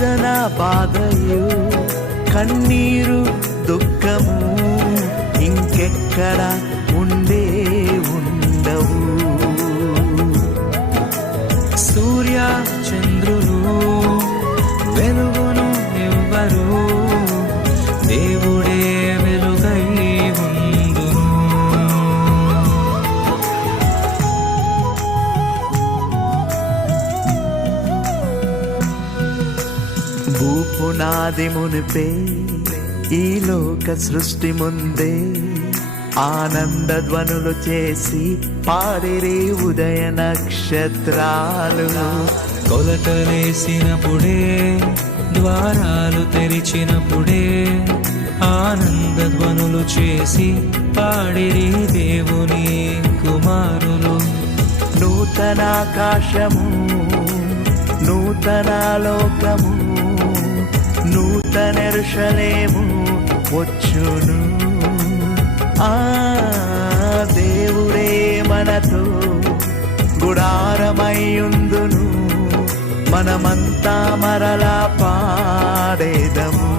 వేదన బాధయు కన్నీరు దుఃఖము ఇంకెక్కడ ఉండవు. సూర్య చంద్రులు వెలుగును ఇవ్వరు, దేవుడే వెలుగై ఉందును. భూపునాది మునిపే ఈ లోక సృష్టి ముందే ఆనంద ధ్వనులు చేసి పాడిరి ఉదయ నక్షత్రాలు. కొలతలేసినప్పుడే ద్వారాలు తెరిచినప్పుడే ఆనంద ధ్వనులు చేసి పాడిరి దేవుని కుమారులు. నూతన ఆకాశము నూతన లోకము నూతన యెరూషలేము వచ్చును. ఆ దేవుడే మనతో గుడారమయ్యుందును, మనమంతా మరలా పాడేదము.